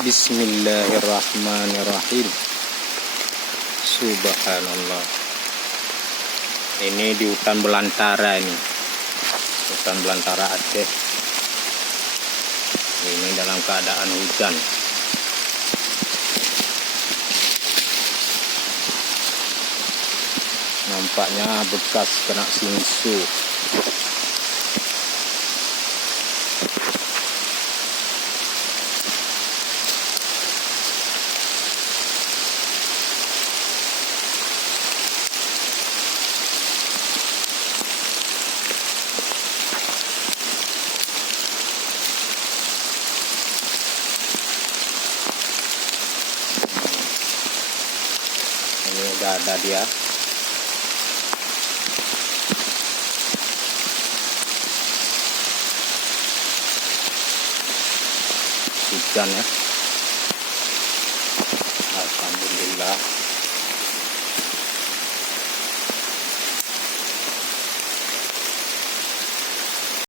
Bismillahirrahmanirrahim. Subhanallah. Ini di hutan belantara ini. Hutan belantara Aceh. Ini dalam keadaan hujan. Nampaknya bekas kena sinsu. Ini udah ada dia. Hujan ya. Alhamdulillah.